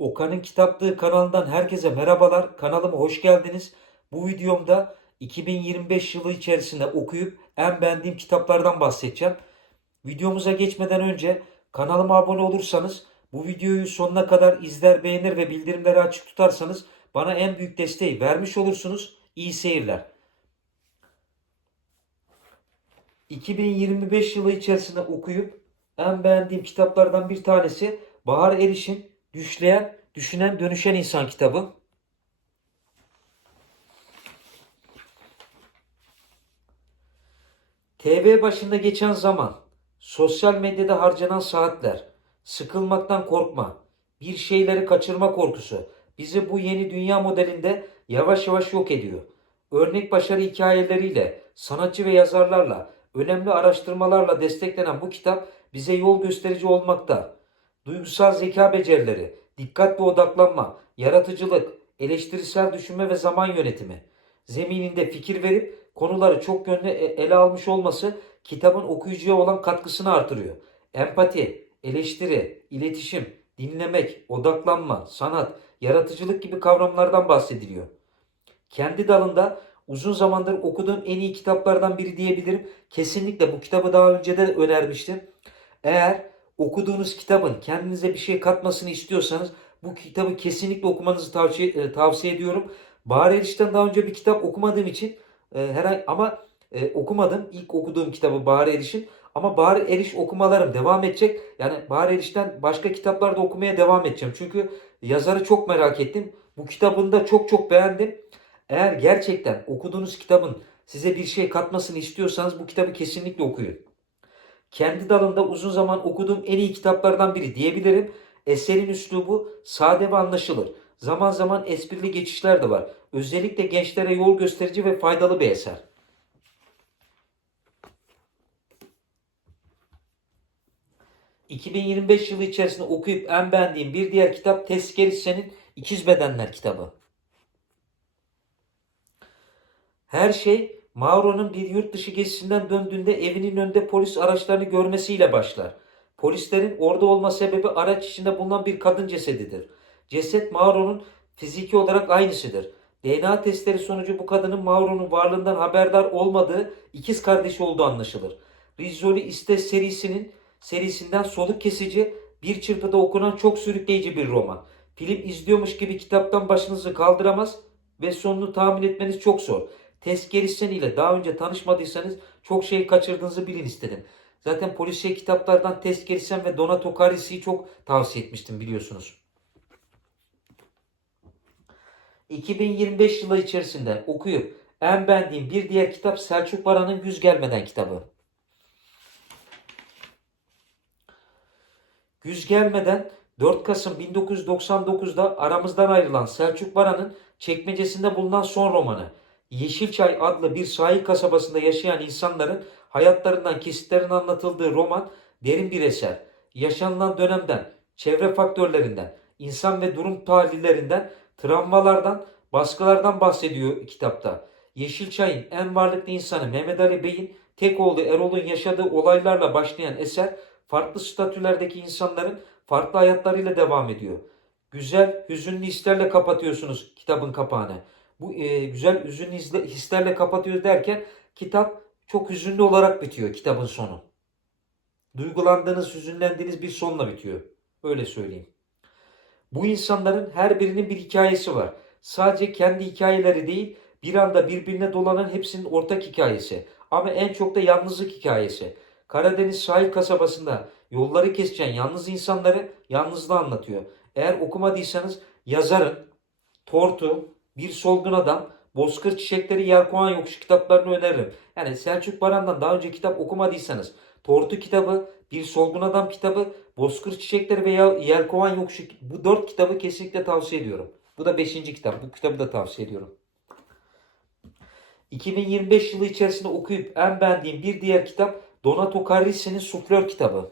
Okan'ın Kitaplığı kanalından herkese merhabalar. Kanalıma hoş geldiniz. Bu videomda 2025 yılı içerisinde okuyup en beğendiğim kitaplardan bahsedeceğim. Videomuza geçmeden önce kanalıma abone olursanız, bu videoyu sonuna kadar izler, beğenir ve bildirimleri açık tutarsanız bana en büyük desteği vermiş olursunuz. İyi seyirler. 2025 yılı içerisinde okuyup en beğendiğim kitaplardan bir tanesi Bahar Eriş'in Düşleyen, Düşünen, Dönüşen İnsan kitabı. TV başında geçen zaman, sosyal medyada harcanan saatler, sıkılmaktan korkma, bir şeyleri kaçırma korkusu bizi bu yeni dünya modelinde yavaş yavaş yok ediyor. Örnek başarı hikayeleriyle, sanatçı ve yazarlarla, önemli araştırmalarla desteklenen bu kitap bize yol gösterici olmakta. Duygusal zeka becerileri, dikkat ve odaklanma, yaratıcılık, eleştirisel düşünme ve zaman yönetimi zemininde fikir verip konuları çok yönlü e- ele almış olması kitabın okuyucuya olan katkısını artırıyor. Empati, eleştiri, iletişim, dinlemek, odaklanma, sanat, yaratıcılık gibi kavramlardan bahsediliyor. Kendi dalında uzun zamandır okuduğum en iyi kitaplardan biri diyebilirim. Kesinlikle bu kitabı daha önce de önermiştim. Eğer okuduğunuz kitabın kendinize bir şey katmasını istiyorsanız bu kitabı kesinlikle okumanızı tavsiye, e, tavsiye ediyorum. Bahar Eriş'ten daha önce bir kitap okumadığım için e, herhangi ama e, okumadım. İlk okuduğum kitabı Bahar Eriş'in. Ama Bahar Eriş okumalarım devam edecek. Yani Bahar Eriş'ten başka kitaplar da okumaya devam edeceğim. Çünkü yazarı çok merak ettim. Bu kitabını da çok çok beğendim. Eğer gerçekten okuduğunuz kitabın size bir şey katmasını istiyorsanız bu kitabı kesinlikle okuyun. Kendi dalında uzun zaman okuduğum en iyi kitaplardan biri diyebilirim. Eserin üslubu sade ve anlaşılır. Zaman zaman esprili geçişler de var. Özellikle gençlere yol gösterici ve faydalı bir eser. ...2025 yılı içerisinde okuyup en beğendiğim bir diğer kitap Tezkerisse'nin İkiz Bedenler kitabı. Her şey Mauro'nun bir yurt dışı gezisinden döndüğünde evinin önünde polis araçlarını görmesiyle başlar. Polislerin orada olma sebebi araç içinde bulunan bir kadın cesedidir. Ceset Mauro'nun fiziki olarak aynısıdır. DNA testleri sonucu bu kadının Mauro'nun varlığından haberdar olmadığı ikiz kardeşi olduğu anlaşılır. Rizzoli İstes serisinin serisinden soluk kesici, bir çırpıda okunan çok sürükleyici bir roman. Film izliyormuş gibi kitaptan başınızı kaldıramaz ve sonunu tahmin etmeniz çok zor. Tezkerisen ile daha önce tanışmadıysanız çok şey kaçırdığınızı bilin istedim. Zaten polisiye kitaplardan Tezkerisen ve Donato Carrisi'yi çok tavsiye etmiştim biliyorsunuz. 2025 yılı içerisinde okuyup en beğendiğim bir diğer kitap Selçuk Baran'ın Güz Gelmeden kitabı. Güz Gelmeden 4 Kasım 1999'da aramızdan ayrılan Selçuk Baran'ın çekmecesinde bulunan son romanı. Yeşilçay adlı bir sahil kasabasında yaşayan insanların hayatlarından kesitlerin anlatıldığı roman derin bir eser. Yaşanılan dönemden, çevre faktörlerinden, insan ve durum tahlillerinden, travmalardan, baskılardan bahsediyor kitapta. Yeşilçay'ın en varlıklı insanı Mehmet Ali Bey'in tek oğlu Erol'un yaşadığı olaylarla başlayan eser farklı statülerdeki insanların farklı hayatlarıyla devam ediyor. Güzel, hüzünlü hislerle kapatıyorsunuz kitabın kapağını. Bu e, güzel, hüzünlü hisle- hislerle kapatıyor derken kitap çok hüzünlü olarak bitiyor kitabın sonu. Duygulandığınız, hüzünlendiğiniz bir sonla bitiyor. Öyle söyleyeyim. Bu insanların her birinin bir hikayesi var. Sadece kendi hikayeleri değil, bir anda birbirine dolanan hepsinin ortak hikayesi. Ama en çok da yalnızlık hikayesi. Karadeniz sahil kasabasında yolları kesişen yalnız insanları yalnızlığı anlatıyor. Eğer okumadıysanız yazarın Tortu, Bir Solgun Adam, Bozkır Çiçekleri Yelkovan Yokuşu kitaplarını öneririm. Yani Selçuk Baran'dan daha önce kitap okumadıysanız Tortu kitabı, Bir Solgun Adam kitabı, Bozkır Çiçekleri ve Yel- Yelkovan Yokuşu bu dört kitabı kesinlikle tavsiye ediyorum. Bu da beşinci kitap. Bu kitabı da tavsiye ediyorum. 2025 yılı içerisinde okuyup en beğendiğim bir diğer kitap Donato Carrisi'nin Suflör kitabı.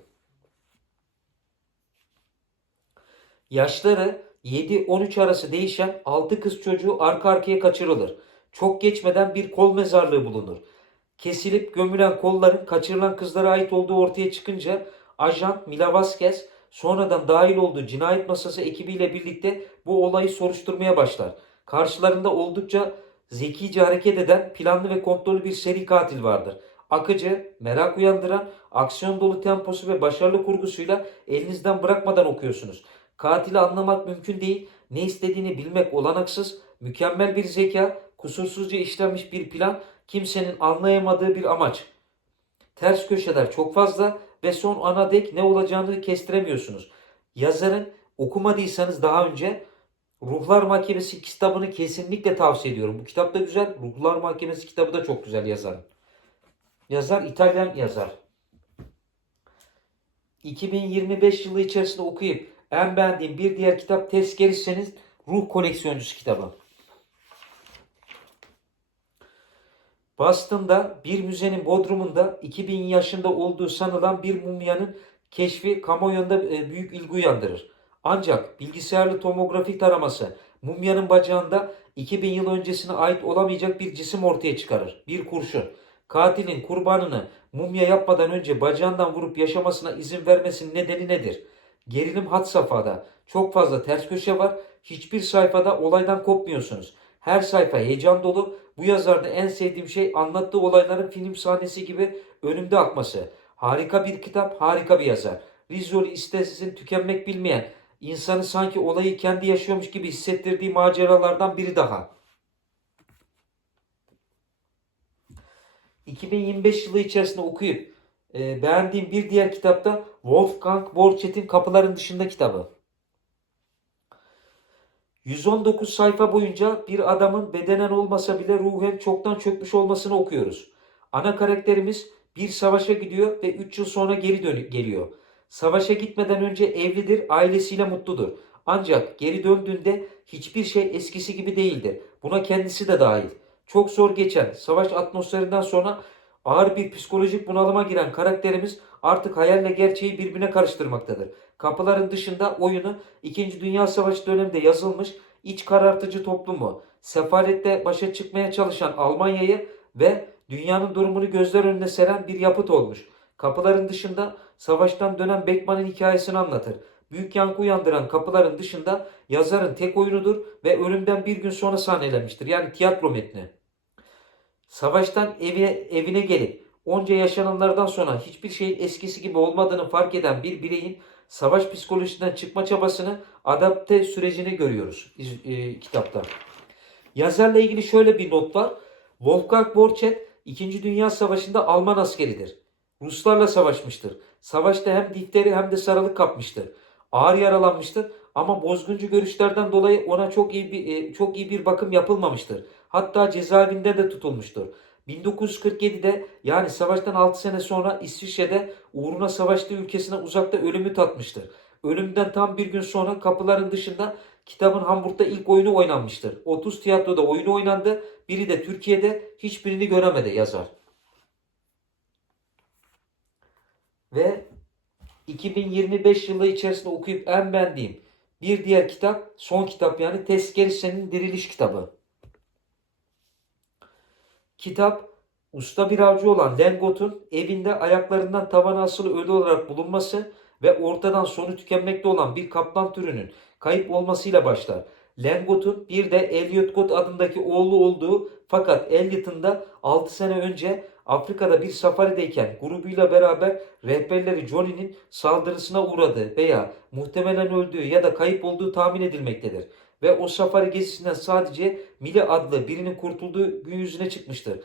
Yaşları 7-13 arası değişen 6 kız çocuğu arka arkaya kaçırılır. Çok geçmeden bir kol mezarlığı bulunur. Kesilip gömülen kolların kaçırılan kızlara ait olduğu ortaya çıkınca ajan Mila Vasquez sonradan dahil olduğu cinayet masası ekibiyle birlikte bu olayı soruşturmaya başlar. Karşılarında oldukça zekice hareket eden, planlı ve kontrollü bir seri katil vardır. Akıcı, merak uyandıran, aksiyon dolu temposu ve başarılı kurgusuyla elinizden bırakmadan okuyorsunuz. Katili anlamak mümkün değil, ne istediğini bilmek olanaksız, mükemmel bir zeka, kusursuzca işlenmiş bir plan, kimsenin anlayamadığı bir amaç. Ters köşeler çok fazla ve son ana dek ne olacağını kestiremiyorsunuz. Yazarın okumadıysanız daha önce Ruhlar Mahkemesi kitabını kesinlikle tavsiye ediyorum. Bu kitap da güzel. Ruhlar Mahkemesi kitabı da çok güzel yazarın. Yazar İtalyan yazar. 2025 yılı içerisinde okuyup en beğendiğim bir diğer kitap Tezkerisyen'in Ruh Koleksiyoncusu kitabı. Boston'da bir müzenin bodrumunda 2000 yaşında olduğu sanılan bir mumyanın keşfi kamuoyunda e, büyük ilgi uyandırır. Ancak bilgisayarlı tomografi taraması mumyanın bacağında 2000 yıl öncesine ait olamayacak bir cisim ortaya çıkarır. Bir kurşun. Katilin kurbanını mumya yapmadan önce bacağından vurup yaşamasına izin vermesinin nedeni nedir? Gerilim had safhada. Çok fazla ters köşe var. Hiçbir sayfada olaydan kopmuyorsunuz. Her sayfa heyecan dolu. Bu yazarda en sevdiğim şey anlattığı olayların film sahnesi gibi önümde akması. Harika bir kitap, harika bir yazar. Rizzoli istesin tükenmek bilmeyen, insanı sanki olayı kendi yaşıyormuş gibi hissettirdiği maceralardan biri daha. 2025 yılı içerisinde okuyup e, beğendiğim bir diğer kitap da Wolfgang Borchet'in Kapıların Dışında kitabı. 119 sayfa boyunca bir adamın bedenen olmasa bile ruhen çoktan çökmüş olmasını okuyoruz. Ana karakterimiz bir savaşa gidiyor ve 3 yıl sonra geri dön geliyor. Savaşa gitmeden önce evlidir, ailesiyle mutludur. Ancak geri döndüğünde hiçbir şey eskisi gibi değildir. Buna kendisi de dahil. Çok zor geçen savaş atmosferinden sonra ağır bir psikolojik bunalıma giren karakterimiz artık hayalle gerçeği birbirine karıştırmaktadır. Kapıların dışında oyunu 2. Dünya Savaşı döneminde yazılmış iç karartıcı toplumu, sefaletle başa çıkmaya çalışan Almanya'yı ve dünyanın durumunu gözler önüne seren bir yapıt olmuş. Kapıların dışında savaştan dönen Beckman'ın hikayesini anlatır. Büyük yankı uyandıran kapıların dışında yazarın tek oyunudur ve ölümden bir gün sonra sahnelenmiştir. Yani tiyatro metni. Savaştan evine, evine gelip onca yaşananlardan sonra hiçbir şeyin eskisi gibi olmadığını fark eden bir bireyin savaş psikolojisinden çıkma çabasını adapte sürecini görüyoruz e, kitapta. Yazarla ilgili şöyle bir not var. Wolfgang Borchet 2. Dünya Savaşı'nda Alman askeridir. Ruslarla savaşmıştır. Savaşta hem difteri hem de sarılık kapmıştır. Ağır yaralanmıştır ama bozguncu görüşlerden dolayı ona çok iyi bir e, çok iyi bir bakım yapılmamıştır. Hatta cezaevinde de tutulmuştur. 1947'de yani savaştan 6 sene sonra İsviçre'de uğruna savaştığı ülkesine uzakta ölümü tatmıştır. Ölümden tam bir gün sonra kapıların dışında kitabın Hamburg'da ilk oyunu oynanmıştır. 30 tiyatroda oyunu oynandı. Biri de Türkiye'de hiçbirini göremedi yazar. Ve 2025 yılı içerisinde okuyup en beğendiğim bir diğer kitap, son kitap yani Tezkerisyen'in Diriliş kitabı. Kitap usta bir avcı olan Lengot'un evinde ayaklarından tavana asılı ölü olarak bulunması ve ortadan sonu tükenmekte olan bir kaplan türünün kayıp olmasıyla başlar. Lengot'un bir de Elliot Gott adındaki oğlu olduğu fakat Elliot'ın da 6 sene önce Afrika'da bir safarideyken grubuyla beraber rehberleri Johnny'nin saldırısına uğradığı veya muhtemelen öldüğü ya da kayıp olduğu tahmin edilmektedir. Ve o safari gezisinden sadece Mili adlı birinin kurtulduğu gün yüzüne çıkmıştır.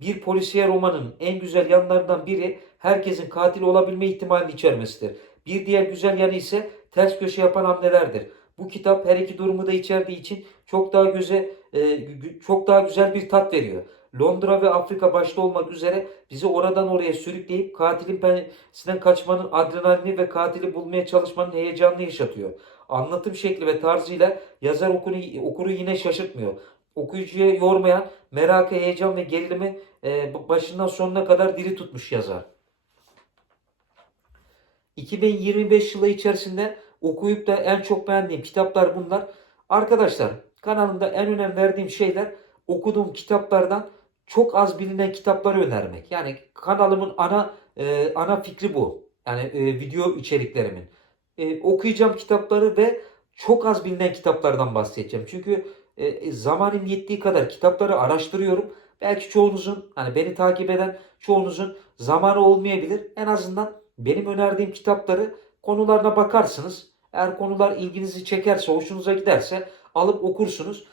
Bir polisiye romanın en güzel yanlarından biri herkesin katil olabilme ihtimalini içermesidir. Bir diğer güzel yanı ise ters köşe yapan hamlelerdir. Bu kitap her iki durumu da içerdiği için çok daha göze e, çok daha güzel bir tat veriyor. Londra ve Afrika başta olmak üzere bizi oradan oraya sürükleyip katilin pensinden kaçmanın adrenalini ve katili bulmaya çalışmanın heyecanını yaşatıyor. Anlatım şekli ve tarzıyla yazar okunu, okuru yine şaşırtmıyor. Okuyucuya yormayan merakı, heyecan ve gerilimi e, başından sonuna kadar diri tutmuş yazar. 2025 yılı içerisinde okuyup da en çok beğendiğim kitaplar bunlar. Arkadaşlar kanalımda en önem verdiğim şeyler okuduğum kitaplardan çok az bilinen kitapları önermek. Yani kanalımın ana e, ana fikri bu. Yani e, video içeriklerimin. E, okuyacağım kitapları ve çok az bilinen kitaplardan bahsedeceğim. Çünkü e, zamanın yettiği kadar kitapları araştırıyorum. Belki çoğunuzun hani beni takip eden çoğunuzun zamanı olmayabilir. En azından benim önerdiğim kitapları konularına bakarsınız. Eğer konular ilginizi çekerse, hoşunuza giderse alıp okursunuz.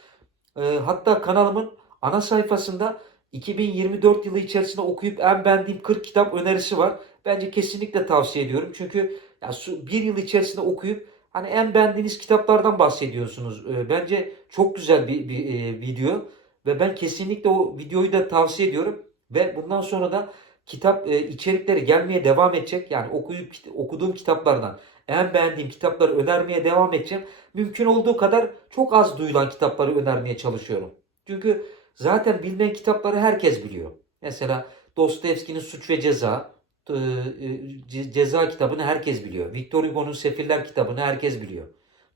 E, hatta kanalımın ana sayfasında 2024 yılı içerisinde okuyup en beğendiğim 40 kitap önerisi var. Bence kesinlikle tavsiye ediyorum. Çünkü ya su- bir yıl içerisinde okuyup hani en beğendiğiniz kitaplardan bahsediyorsunuz. E, bence çok güzel bir, bir e, video ve ben kesinlikle o videoyu da tavsiye ediyorum. Ve bundan sonra da kitap e, içerikleri gelmeye devam edecek. Yani okuyup okuduğum kitaplardan en beğendiğim kitapları önermeye devam edeceğim. Mümkün olduğu kadar çok az duyulan kitapları önermeye çalışıyorum. Çünkü zaten bilinen kitapları herkes biliyor. Mesela Dostoyevski'nin Suç ve Ceza, Ce- Ceza kitabını herkes biliyor. Victor Hugo'nun Sefiller kitabını herkes biliyor.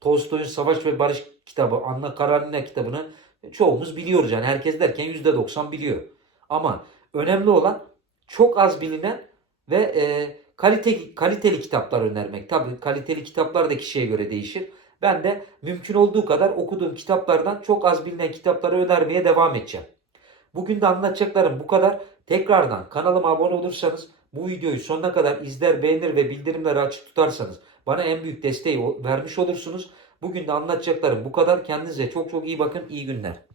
Tolstoy'un Savaş ve Barış kitabı, Anna Karenina kitabını çoğumuz biliyoruz. Yani herkes derken %90 biliyor. Ama önemli olan çok az bilinen ve e, kalite kaliteli kitaplar önermek. Tabii kaliteli kitaplar da kişiye göre değişir. Ben de mümkün olduğu kadar okuduğum kitaplardan çok az bilinen kitapları önermeye devam edeceğim. Bugün de anlatacaklarım bu kadar. Tekrardan kanalıma abone olursanız bu videoyu sonuna kadar izler, beğenir ve bildirimleri açık tutarsanız bana en büyük desteği vermiş olursunuz. Bugün de anlatacaklarım bu kadar. Kendinize çok çok iyi bakın. İyi günler.